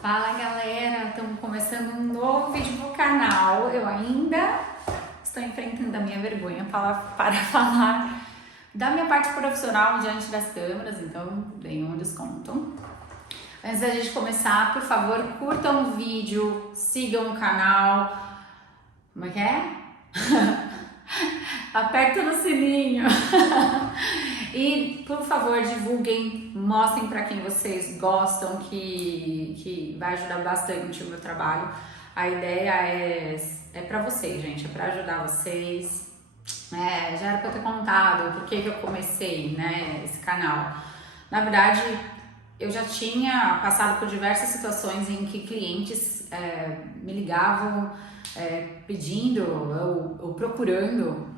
Fala galera, estamos começando um novo vídeo pro canal. Eu ainda estou enfrentando a minha vergonha para falar da minha parte profissional diante das câmeras, então dei um desconto. Antes da gente começar, por favor, curtam o vídeo, sigam o canal. Como é que é? Aperta no sininho. E, por favor, divulguem, mostrem para quem vocês gostam, que vai ajudar bastante o meu trabalho. A ideia é para vocês, gente, é para ajudar vocês. Já era para eu ter contado por que eu comecei, né, esse canal. Na verdade, eu já tinha passado por diversas situações em que clientes me ligavam pedindo ou procurando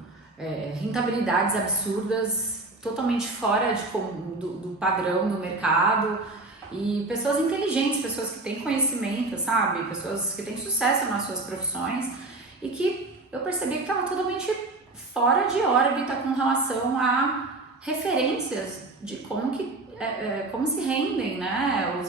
rentabilidades absurdas, totalmente fora do padrão do mercado, e pessoas inteligentes, pessoas que têm conhecimento, sabe? Pessoas que têm sucesso nas suas profissões e que eu percebi que estava totalmente fora de órbita com relação a referências de como se rendem, né,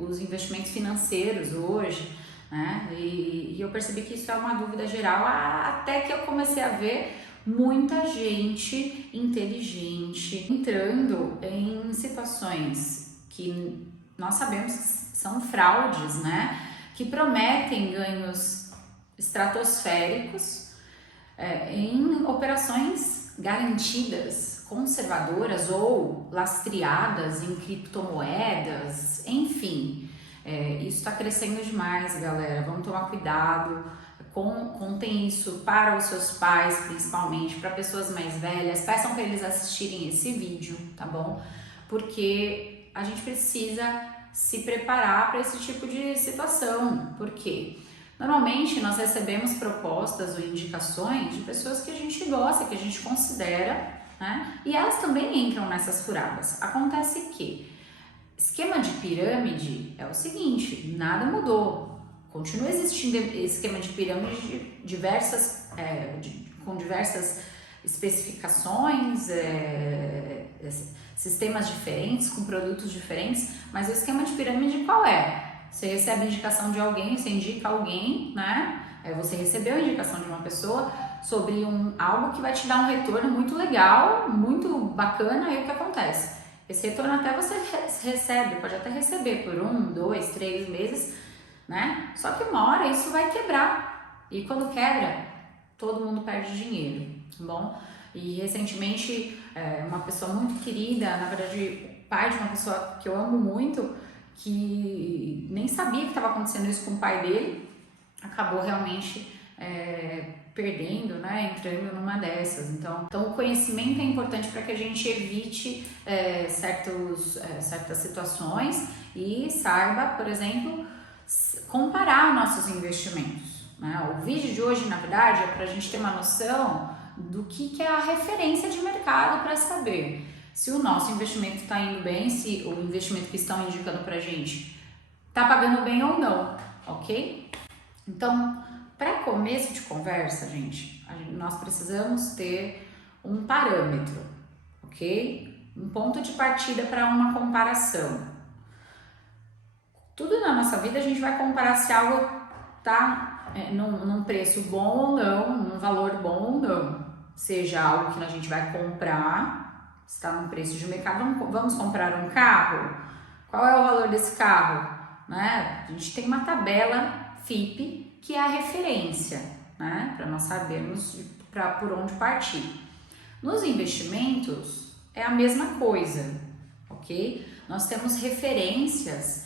os investimentos financeiros hoje, né? E eu percebi que isso é uma dúvida geral, até que eu comecei a ver muita gente inteligente entrando em situações que nós sabemos que são fraudes, né? Que prometem ganhos estratosféricos em operações garantidas, conservadoras ou lastreadas em criptomoedas, enfim. Isso está crescendo demais, galera. Vamos tomar cuidado. Contem isso para os seus pais, principalmente, para pessoas mais velhas. Peçam para eles assistirem esse vídeo, tá bom? Porque a gente precisa se preparar para esse tipo de situação. Por quê? Normalmente nós recebemos propostas ou indicações de pessoas que a gente gosta, que a gente considera, né? E elas também entram nessas furadas. Acontece que esquema de pirâmide é o seguinte: nada mudou. Continua existindo esquema de pirâmide com diversas especificações, sistemas diferentes, com produtos diferentes, mas o esquema de pirâmide qual é? Você recebe a indicação de alguém, você indica alguém, né? Você recebeu a indicação de uma pessoa sobre algo que vai te dar um retorno muito legal, muito bacana, e o que acontece? Esse retorno até você recebe, pode até receber por 1, 2, 3 meses, né? Só que uma hora isso vai quebrar, e quando quebra, todo mundo perde dinheiro, tá bom? E recentemente, uma pessoa muito querida, na verdade, pai de uma pessoa que eu amo muito, que nem sabia que estava acontecendo isso com o pai dele, acabou realmente perdendo, né, entrando numa dessas. Então o conhecimento é importante para que a gente evite certas situações e saiba, por exemplo, comparar nossos investimentos, né? O vídeo de hoje, na verdade, é para a gente ter uma noção do que é a referência de mercado, para saber se o nosso investimento está indo bem, se o investimento que estão indicando para a gente está pagando bem ou não, ok? Então, para começo de conversa, nós precisamos ter um parâmetro, ok? Um ponto de partida para uma comparação. Tudo na nossa vida a gente vai comparar se algo está num preço bom ou não, num valor bom ou não. Seja algo que a gente vai comprar, está num preço de mercado. Vamos comprar um carro? Qual é o valor desse carro? Né? A gente tem uma tabela FIPE, que é a referência, né? Para nós sabermos por onde partir. Nos investimentos é a mesma coisa, ok? Nós temos referências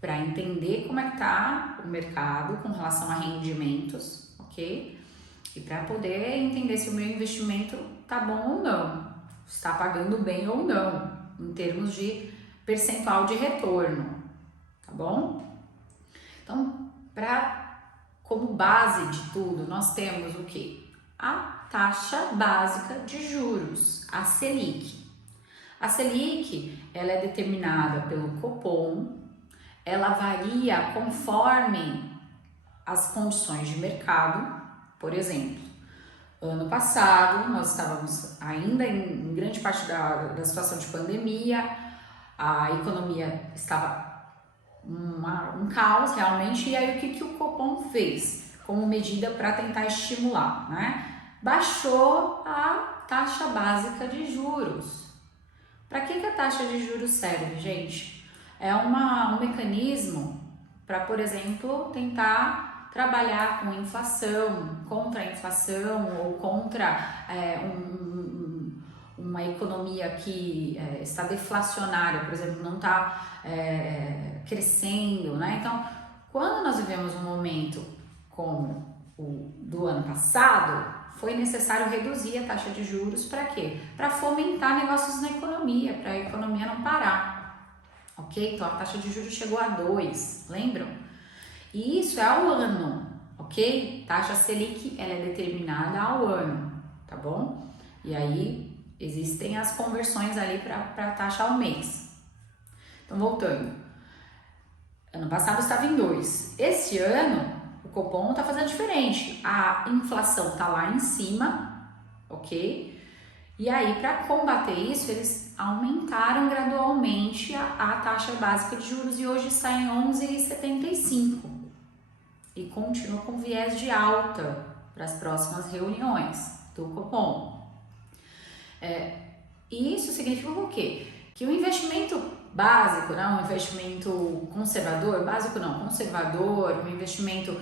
para entender como é que está o mercado com relação a rendimentos, ok? E para poder entender se o meu investimento está bom ou não, está pagando bem ou não, em termos de percentual de retorno, tá bom? Então, como base de tudo, nós temos o quê? A taxa básica de juros, a Selic. A Selic, ela é determinada pelo Copom. Ela varia conforme as condições de mercado. Por exemplo, ano passado nós estávamos ainda em grande parte da situação de pandemia, a economia estava um caos realmente. E aí o que o Copom fez como medida para tentar estimular, né? Baixou a taxa básica de juros. Para que a taxa de juros serve, gente? É um mecanismo para, por exemplo, tentar trabalhar com inflação, contra a inflação ou contra uma economia que está deflacionária, por exemplo, não está crescendo, né? Então, quando nós vivemos um momento como o do ano passado, foi necessário reduzir a taxa de juros para quê? Para fomentar negócios na economia, para a economia não parar, ok? Então, a taxa de juros chegou a 2, lembram? E isso é ao ano, ok? Taxa Selic, ela é determinada ao ano, tá bom? E aí, existem as conversões ali para taxa ao mês. Então, voltando. Ano passado estava em 2. Esse ano, o Copom está fazendo diferente. A inflação está lá em cima, ok? E aí, para combater isso, eles aumentaram gradualmente a taxa básica de juros e hoje está em 11,75. E continua com viés de alta para as próximas reuniões do Copom. E isso significa o quê? Que o investimento básico, né, um investimento conservador, básico não, conservador, um investimento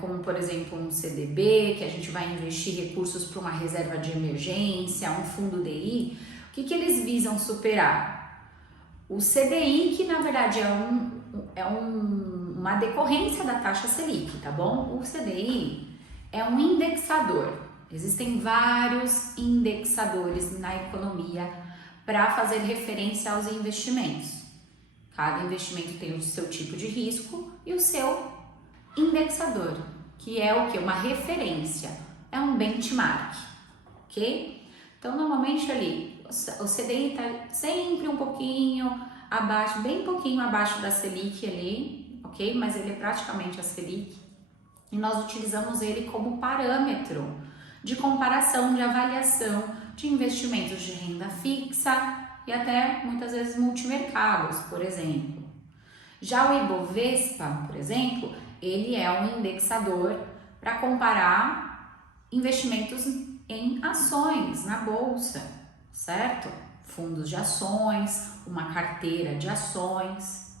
como, por exemplo, um CDB, que a gente vai investir recursos para uma reserva de emergência, um fundo DI, o que eles visam superar? O CDI, que na verdade uma decorrência da taxa Selic, tá bom? O CDI é um indexador. Existem vários indexadores na economia para fazer referência aos investimentos. Cada investimento tem o seu tipo de risco e o seu indexador, que é o que? Uma referência, é um benchmark, ok? Então, normalmente ali, o CDI está sempre um pouquinho abaixo, bem pouquinho abaixo da Selic ali, ok? Mas ele é praticamente a Selic e nós utilizamos ele como parâmetro de comparação, de avaliação de investimentos de renda fixa e até muitas vezes multimercados, por exemplo. Já o Ibovespa, por exemplo, ele é um indexador para comparar investimentos em ações na bolsa, certo? Fundos de ações, uma carteira de ações.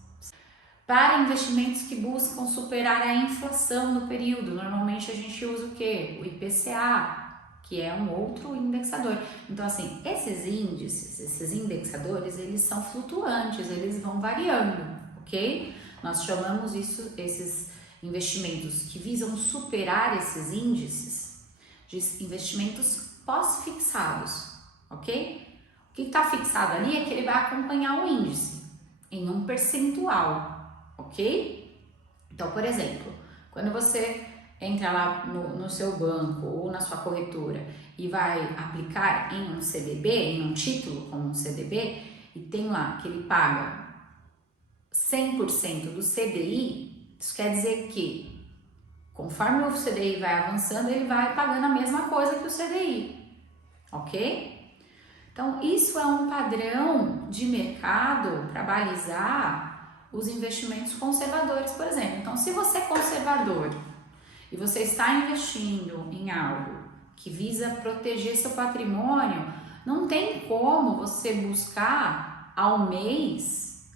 Para investimentos que buscam superar a inflação no período, normalmente a gente usa o quê? O IPCA, que é um outro indexador. Então, assim, esses índices, esses indexadores, eles são flutuantes, eles vão variando, ok? Nós chamamos esses investimentos que visam superar esses índices de investimentos pós-fixados, ok? O que está fixado ali é que ele vai acompanhar o índice em um percentual, ok? Então, por exemplo, quando você entra lá no seu banco ou na sua corretora e vai aplicar em um CDB, em um título como um CDB, e tem lá que ele paga 100% do CDI, isso quer dizer que conforme o CDI vai avançando, ele vai pagando a mesma coisa que o CDI, ok? Então, isso é um padrão de mercado para balizar os investimentos conservadores, por exemplo. Então, se você é conservador e você está investindo em algo que visa proteger seu patrimônio, não tem como você buscar ao mês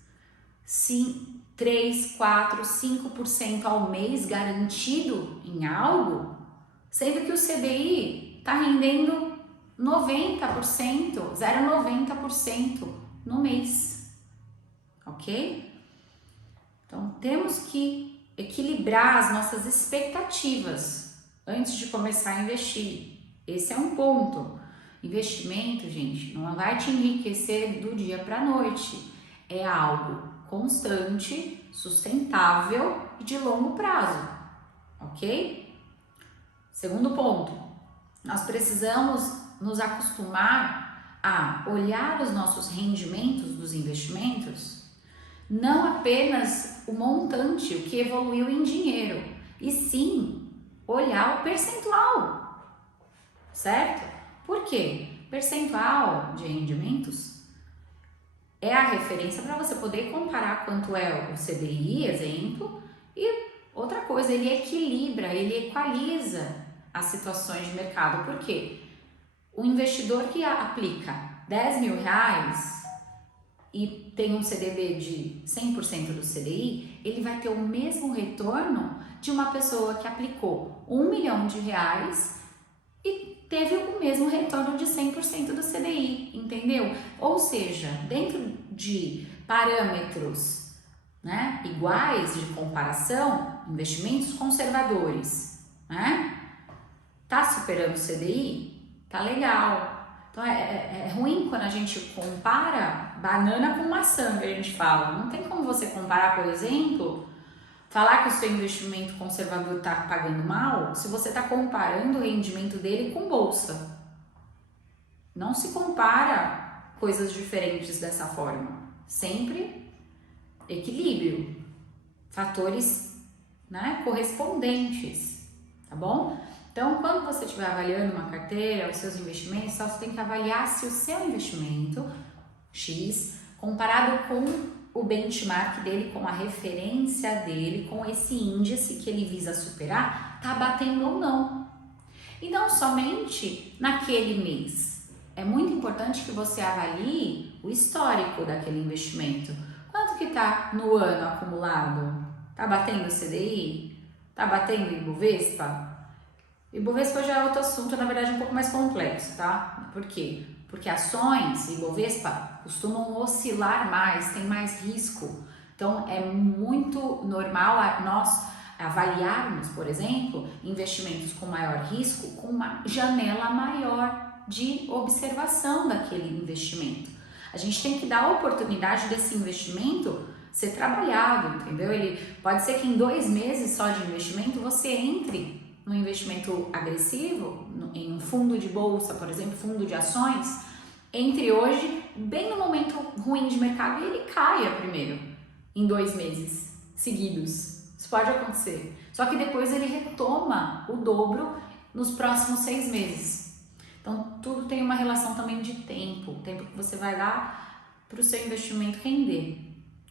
3, 4, 5% ao mês garantido em algo, sendo que o CDI está rendendo 90%, 0,90% no mês, ok? Então, temos que equilibrar as nossas expectativas antes de começar a investir. Esse é um ponto. Investimento, gente, não vai te enriquecer do dia para a noite. É algo constante, sustentável e de longo prazo, ok? Segundo ponto, nós precisamos nos acostumar a olhar os nossos rendimentos dos investimentos, não apenas o montante, o que evoluiu em dinheiro, e sim olhar o percentual, certo? Por quê? Percentual de rendimentos é a referência para você poder comparar quanto é o CDI, exemplo, e outra coisa, ele equilibra, ele equaliza as situações de mercado. Por quê? O investidor que aplica R$ 10.000 e tem um CDB de 100% do CDI, ele vai ter o mesmo retorno de uma pessoa que aplicou R$ 1.000.000 e teve o mesmo retorno de 100% do CDI, entendeu? Ou seja, dentro de parâmetros, né, iguais de comparação, investimentos conservadores, né? Tá superando o CDI? Tá legal. Então é ruim quando a gente compara banana com maçã, que a gente fala. Não tem como você comparar, por exemplo, falar que o seu investimento conservador está pagando mal se você está comparando o rendimento dele com bolsa. Não se compara coisas diferentes dessa forma. Sempre equilíbrio, fatores, né, correspondentes, tá bom? Então, quando você estiver avaliando uma carteira, os seus investimentos, você tem que avaliar se o seu investimento X, comparado com o benchmark dele, com a referência dele, com esse índice que ele visa superar, tá batendo ou não. E não somente naquele mês. É muito importante que você avalie o histórico daquele investimento. Quanto que tá no ano acumulado? Tá batendo o CDI? Tá batendo o Ibovespa? Ibovespa já é outro assunto, na verdade um pouco mais complexo, tá? Por quê? Porque ações e Ibovespa costumam oscilar mais, tem mais risco. Então é muito normal nós avaliarmos, por exemplo, investimentos com maior risco com uma janela maior de observação daquele investimento. A gente tem que dar a oportunidade desse investimento ser trabalhado, entendeu? Ele pode ser que em 2 meses só de investimento você entre no investimento agressivo, em um fundo de bolsa, por exemplo, fundo de ações, entre hoje, bem no momento ruim de mercado, e ele caia primeiro, em 2 meses seguidos. Isso pode acontecer. Só que depois ele retoma o dobro nos próximos 6 meses. Então, tudo tem uma relação também de tempo, o tempo que você vai dar para o seu investimento render,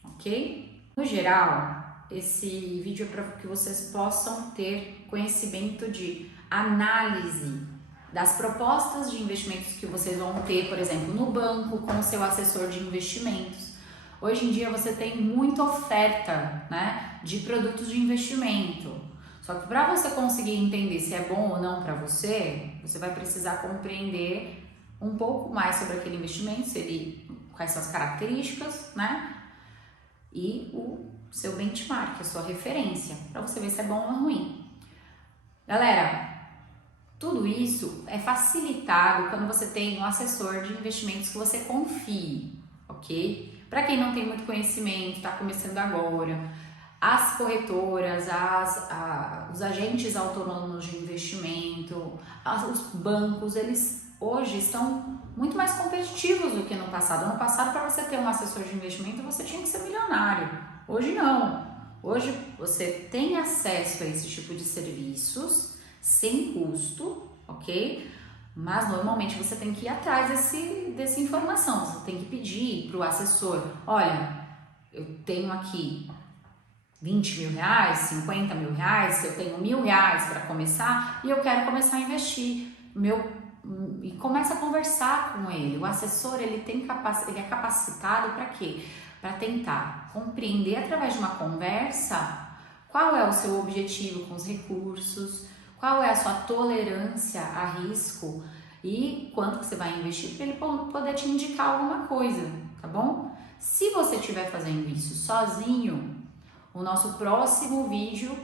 ok? No geral, esse vídeo é para que vocês possam ter conhecimento de análise das propostas de investimentos que vocês vão ter, por exemplo, no banco, com o seu assessor de investimentos. Hoje em dia você tem muita oferta, né, de produtos de investimento. Só que para você conseguir entender se é bom ou não para você, você vai precisar compreender um pouco mais sobre aquele investimento, quais são as características, né, e o seu benchmark, a sua referência, para você ver se é bom ou ruim. Galera, tudo isso é facilitado quando você tem um assessor de investimentos que você confie, ok? Para quem não tem muito conhecimento, está começando agora, as corretoras, os agentes autônomos de investimento, os bancos, eles hoje estão muito mais competitivos do que no passado. No passado, para você ter um assessor de investimento, você tinha que ser milionário. Hoje não. Hoje você tem acesso a esse tipo de serviços sem custo, ok? Mas normalmente você tem que ir atrás dessa informação. Você tem que pedir para o assessor: olha, eu tenho aqui R$ 20.000, R$ 50.000, eu tenho R$ 1.000 para começar e eu quero começar a investir. E começa a conversar com ele. O assessor ele é capacitado para quê? Para tentar compreender através de uma conversa qual é o seu objetivo com os recursos, qual é a sua tolerância a risco e quanto que você vai investir para ele poder te indicar alguma coisa, tá bom? Se você estiver fazendo isso sozinho, o nosso próximo vídeo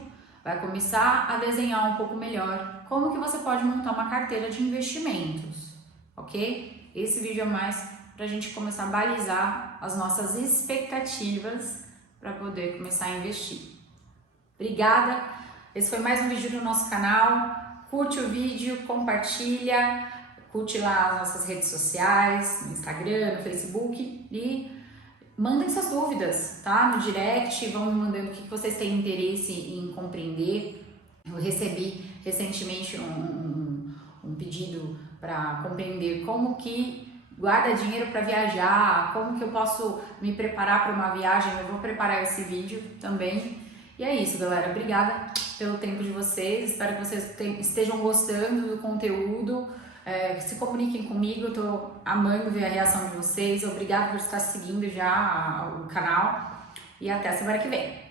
vai começar a desenhar um pouco melhor como que você pode montar uma carteira de investimentos, ok? Esse vídeo é mais para a gente começar a balizar as nossas expectativas para poder começar a investir. Obrigada! Esse foi mais um vídeo do nosso canal. Curte o vídeo, compartilha, curte lá as nossas redes sociais, no Instagram, no Facebook e mandem suas dúvidas, tá? No direct, vão me mandando o que vocês têm interesse em compreender. Eu recebi recentemente um pedido para compreender como que guarda dinheiro para viajar, como que eu posso me preparar para uma viagem, eu vou preparar esse vídeo também. E é isso, galera. Obrigada pelo tempo de vocês, espero que vocês estejam gostando do conteúdo. Se comuniquem comigo, eu tô amando ver a reação de vocês. Obrigada por estar seguindo já o canal e até a semana que vem.